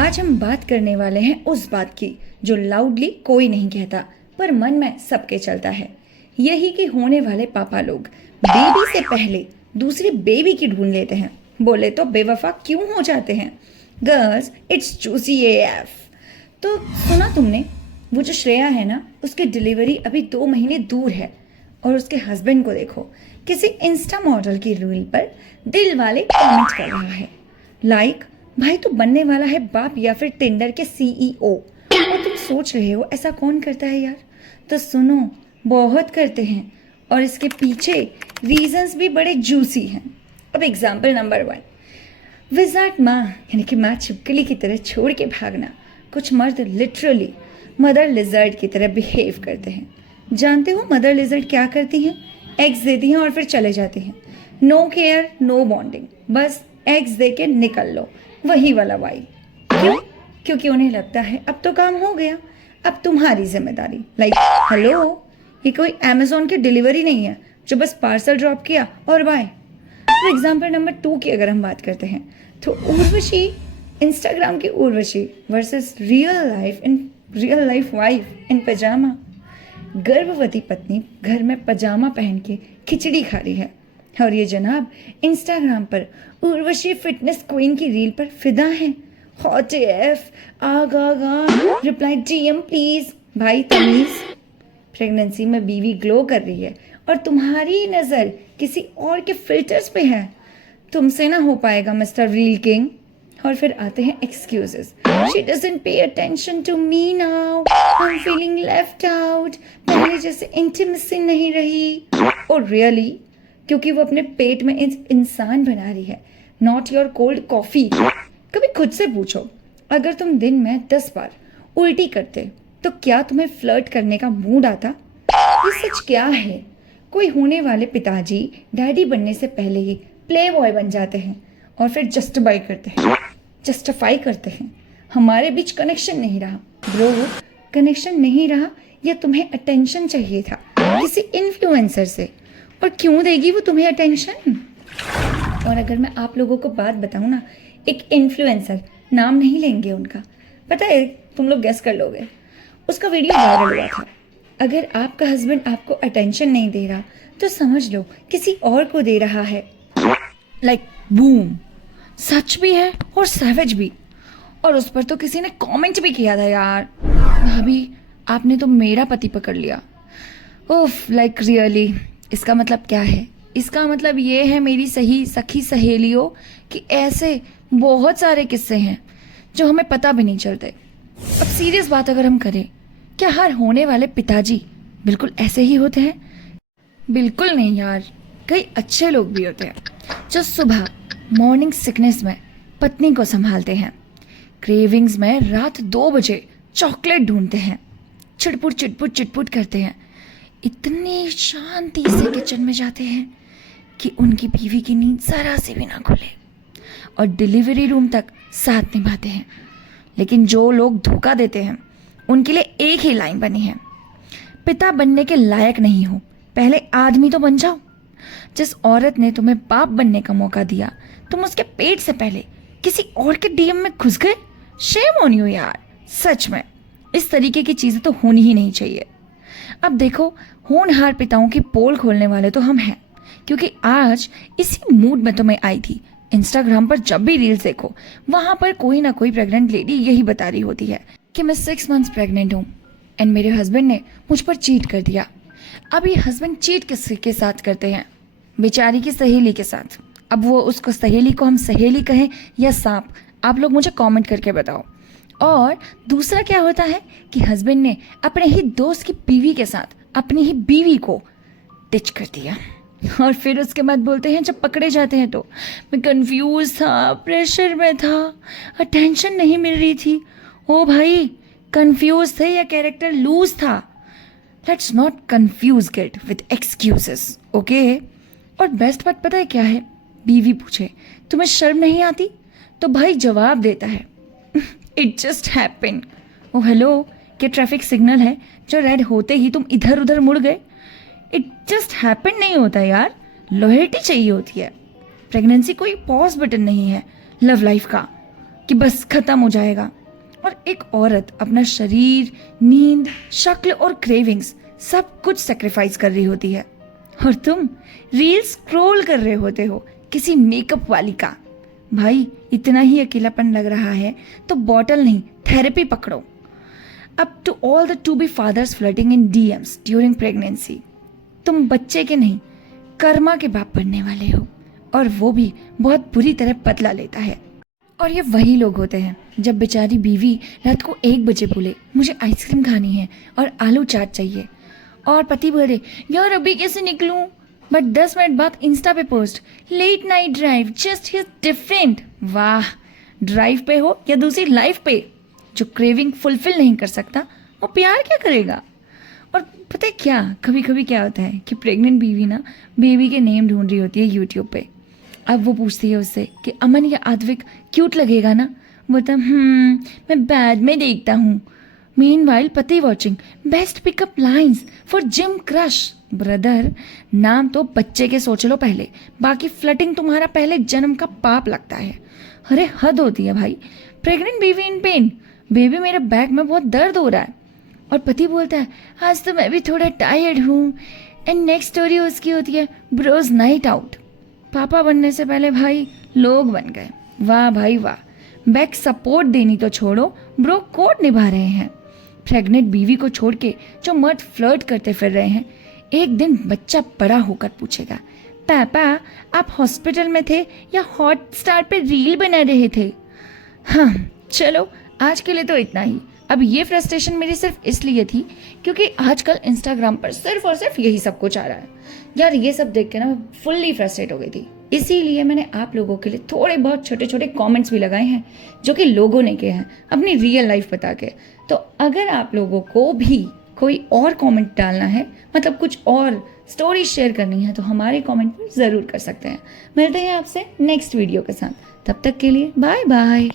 आज हम बात करने वाले हैं उस बात की जो लाउडली कोई नहीं कहता पर मन में सबके चलता है। यही कि होने वाले पापा लोग बेबी से पहले दूसरी बेबी की ढूंढ लेते हैं। बोले तो बेवफा क्यों हो जाते हैं। Girls it's juicy F. तो सुना तुमने, वो जो श्रेया है ना, उसकी डिलीवरी अभी 2 महीने दूर है और उसके हस्बैंड को देखो किसी इंस्टा मॉडल की रील पर दिल वाले कमेंट कर रहा है। लाइक भाई तू बनने वाला है बाप या फिर टिंडर के सीईओ और तुम सोच रहे हो ऐसा कौन करता है यार। तो सुनो, बहुत करते हैं और इसके पीछे रीजंस भी बड़े जूसी हैं। अब एग्जाम्पल नंबर 1, विजार्ड माँ यानी कि माँ छिपकली की तरह छोड़ के भागना। कुछ मर्द लिटरली मदर लिजर्ड की तरह बिहेव करते हैं। जानते हो मदर लिजर्ड क्या करती हैं? एग्स देती हैं और फिर चले जाते हैं। नो केयर नो बॉन्डिंग, बस एग्स दे के निकल लो, वही वाला वाइब। क्यों? क्योंकि उन्हें लगता है अब तो काम हो गया, अब तुम्हारी जिम्मेदारी। लाइक हेलो, ये कोई अमेजोन की डिलीवरी नहीं है जो बस पार्सल ड्रॉप किया और बाय। तो एग्जाम्पल नंबर 2 की अगर हम बात करते हैं तो उर्वशी, इंस्टाग्राम की Urvashi versus real life wife in pyjama. गर्भवती पत्नी घर में पजामा पहन के खिचड़ी खा रही है और ये जनाब इंस्टाग्राम पर उर्वशी फिटनेस क्वीन की रील पर फिदा है। हॉट एफ, आगा रिप्लाई डीएम प्लीज। भाई तमीज, प्रेगनेंसी में बीवी ग्लो कर रही है और तुम्हारी नज़र किसी और के फिल्टर्स पे है। तुमसे ना हो पाएगा मिस्टर रील किंग। और फिर आते हैं excuses. She doesn't pay attention to me now, I am feeling left out, पहले जैसे इंटीमेसी नहीं रही। और रियली, क्योंकि वो अपने पेट में इंसान बना रही है, नॉट योर कोल्ड कॉफी। कभी खुद से पूछो, अगर तुम दिन में 10 बार उल्टी करते तो क्या तुम्हें फ्लर्ट करने का मूड आता? ये सच क्या है? कोई होने वाले पिताजी डैडी बनने से पहले ही प्ले बॉय बन जाते हैं और फिर जस्टिफाई करते हैं हमारे बीच कनेक्शन नहीं रहा। ब्रो, कनेक्शन नहीं रहा या तुम्हें अटेंशन चाहिए था किसी इन्फ्लुएंसर से, और क्यों देगी वो तुम्हें अटेंशन? और अगर मैं आप लोगों को बात बताऊं ना, एक इन्फ्लुएंसर, नाम नहीं लेंगे उनका, पता है तुम लोग गेस कर लोगे, उसका वीडियो वायरल हुआ था। अगर आपका हस्बैंड आपको अटेंशन नहीं दे रहा तो समझ लो किसी और को दे रहा है। लाइक बूम, सच भी है और सैवेज भी। और उस पर तो किसी ने कमेंट भी किया था, यार भाभी आपने तो मेरा पति पकड़ लिया। ओफ, लाइक रियली। इसका मतलब क्या है? इसका मतलब ये है मेरी सही सखी सहेलियों कि ऐसे बहुत सारे किस्से हैं जो हमें पता भी नहीं चलते। अब सीरियस बात अगर हम करें, क्या हर होने वाले पिताजी बिल्कुल ऐसे ही होते हैं? बिल्कुल नहीं यार। कई अच्छे लोग भी होते हैं जो सुबह मॉर्निंग सिकनेस में पत्नी को संभालते हैं, क्रेविंग्स में रात 2 बजे चॉकलेट ढूंढते हैं, चिटपुट करते हैं, इतनी शांति से किचन में जाते हैं कि उनकी बीवी की नींद जरा से भी ना खुले, और डिलीवरी रूम तक साथ निभाते हैं। लेकिन जो लोग धोखा देते हैं उनके लिए एक ही लाइन बनी है, पिता बनने के लायक नहीं हो, पहले आदमी तो बन जाओ। जिस औरत ने तुम्हें बाप बनने का मौका दिया, तुम उसके पेट से पहले किसी और के डीएम में घुस गए। शेम ऑन यू यार, सच में इस तरीके की चीज़ें तो होनी ही नहीं चाहिए। अब देखो, होनहार पिताओं की पोल खोलने वाले तो हम हैं, क्योंकि आज इसी मूड में तो मैं आई थी। इंस्टाग्राम पर जब भी रील्स देखो, वहाँ पर कोई ना कोई प्रेग्नेंट लेडी यही बता रही होती है कि मैं 6 मंथ्स प्रेग्नेंट हूँ एंड मेरे हस्बैंड ने मुझ पर चीट कर दिया। अब ये हस्बैंड चीट किसके साथ करते हैं? बेचारी की सहेली के साथ। अब वो उसको सहेली को हम सहेली कहें या सांप, आप लोग मुझे कमेंट करके बताओ। और दूसरा क्या होता है कि हस्बैंड ने अपने ही दोस्त की बीवी के साथ अपनी ही बीवी को टिच कर दिया, और फिर उसके बाद बोलते हैं जब पकड़े जाते हैं तो मैं कंफ्यूज था, प्रेशर में था, अटेंशन नहीं मिल रही थी। ओ भाई, कंफ्यूज थे या कैरेक्टर लूज था? Let's not confuse get with excuses, okay? और बेस्ट बात पता है क्या है? बीवी पूछे तुम्हें शर्म नहीं आती, तो भाई जवाब देता है it just happened. Oh hello, क्या ट्रैफिक सिग्नल है जो रेड होते ही तुम इधर उधर मुड़ गए? इट जस्ट हैपेंड नहीं होता यार, लॉयल्टी चाहिए होती है। प्रेगनेंसी कोई पॉज बटन नहीं है लव लाइफ का कि बस खत्म हो जाएगा। और एक औरत अपना शरीर, नींद, शक्ल और क्रेविंग्स सब कुछ सेक्रीफाइस कर रही होती है, और तुम रील स्क्रॉल कर रहे होते हो किसी मेकअप वाली का। भाई इतना ही अकेलापन लग रहा है तो बॉटल नहीं, थेरेपी पकड़ो। अब to all the to be fathers flirting in DMs during pregnancy, तुम बच्चे के नहीं कर्मा के बाप बनने वाले हो, और वो भी बहुत बुरी तरह बदला लेता है। और ये वही लोग होते हैं जब बेचारी बीवी रात को 1 बजे बोले मुझे आइसक्रीम खानी है और आलू चाट चाहिए, और पति बोले यार अभी कैसे निकलूं, बट 10 मिनट बाद इंस्टा पे post late night drive just his different. वाह, ड्राइव पे हो या दूसरी लाइफ पे, जो क्रेविंग फुलफिल नहीं कर सकता वो प्यार क्या करेगा। और पता है क्या, कभी कभी क्या होता है कि प्रेग्नेंट बीवी ना बेबी के नेम ढूंढ रही होती है यूट्यूब पे। अब वो पूछती है उससे कि अमन या आद्विक क्यूट लगेगा ना, बोलता मैं बाद में देखता हूँ। मीनवाइल पति watching best pickup lines for gym crush. Brother, नाम तो बच्चे के सोच लो पहले, बाकी फ्लटिंग तुम्हारा पहले जन्म का पाप लगता है। अरे हद होती है भाई। Pregnant baby in pen, baby मेरे बैक में बहुत दर्द हो रहा है, और पति बोलता है आज तो मैं भी थोड़ा टायर्ड हूँ। एंड नेक्स्ट स्टोरी उसकी होती है ब्रोज नाइट आउट। पापा बनने से पहले भाई लोग बन गए। वाह भाई वाह, बैक सपोर्ट देनी तो छोड़ो, ब्रो कोड निभा रहे हैं। प्रेग्नेंट बीवी को छोड़ के जो मर्द फ्लर्ट करते फिर रहे हैं, एक दिन बच्चा बड़ा होकर पूछेगा पापा आप हॉस्पिटल में थे या हॉटस्टार पे रील बना रहे थे। हाँ चलो आज के लिए तो इतना ही। अब ये फ्रस्ट्रेशन मेरी सिर्फ इसलिए थी क्योंकि आजकल इंस्टाग्राम पर सिर्फ और सिर्फ यही सब कुछ आ रहा है यार। ये सब देख के ना फुल्ली फ्रस्ट्रेट हो गई थी, इसीलिए मैंने आप लोगों के लिए थोड़े बहुत छोटे छोटे कमेंट्स भी लगाए हैं जो कि लोगों ने किए हैं अपनी रियल लाइफ बता के। तो अगर आप लोगों को भी कोई और कमेंट डालना है, मतलब कुछ और स्टोरी शेयर करनी है, तो हमारे कमेंट पर ज़रूर कर सकते हैं। मिलते हैं आपसे नेक्स्ट वीडियो के साथ, तब तक के लिए बाय बाय।